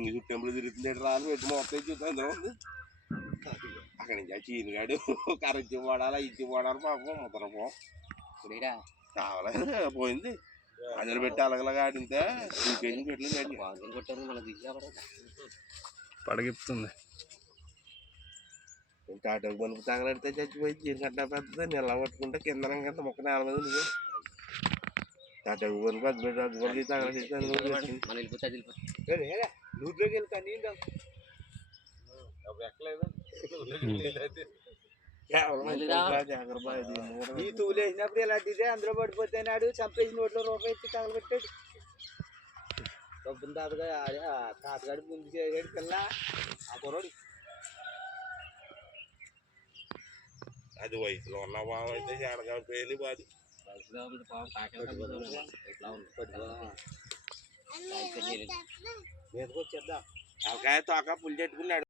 మింగి చుట్టెంపులు తిరుగుతుంది రాను పెట్టి మొత్తం చూద్దాం అందరం ఉంది. అక్కడి నుంచి ఆ చీనిగాడు కరెంట్ వాడాలా ఇచ్చి వాడాలి పాపం ముద్ర పో. ఇప్పుడేరా? కావాలి? పోయింది. అందులో పెట్టి అలగలగా ఆడింతే కేజీ పెట్టలేదు కొట్టారు మళ్ళీ దిగి పడగిపుతుంది టాటా బల్బు తగలడితే చచ్చిపోయి చీరకట్ట పెద్దది నిల పట్టుకుంటే కింద కింద మొక్క నేల మీద తగలడితే మన వెళ్ళిపోతే అది వెళ్ళిపోతుంది నూట్లోకి వెళ్ళి కానీ ఈ తూలు వేసినప్పుడు ఇలాంటిదే అందులో పడిపోతేనాడు చంపేసి నోట్లో రూపాయి ఎత్తి తగలబెట్టాడు. డబ్బులు తాతగా తాతగాడి ముందు చేసాడు పిల్ల. ఆ కుర్రోడు. అది వయసులో ఉన్న బాబు అయితే చేడగా పేలి బాది వయసులో ఉంది పాపం కాకే ఇట్లా ఉంది మీదకి వచ్చేద్దాం తలకాయ తోక పులి చెట్టుకున్నాడు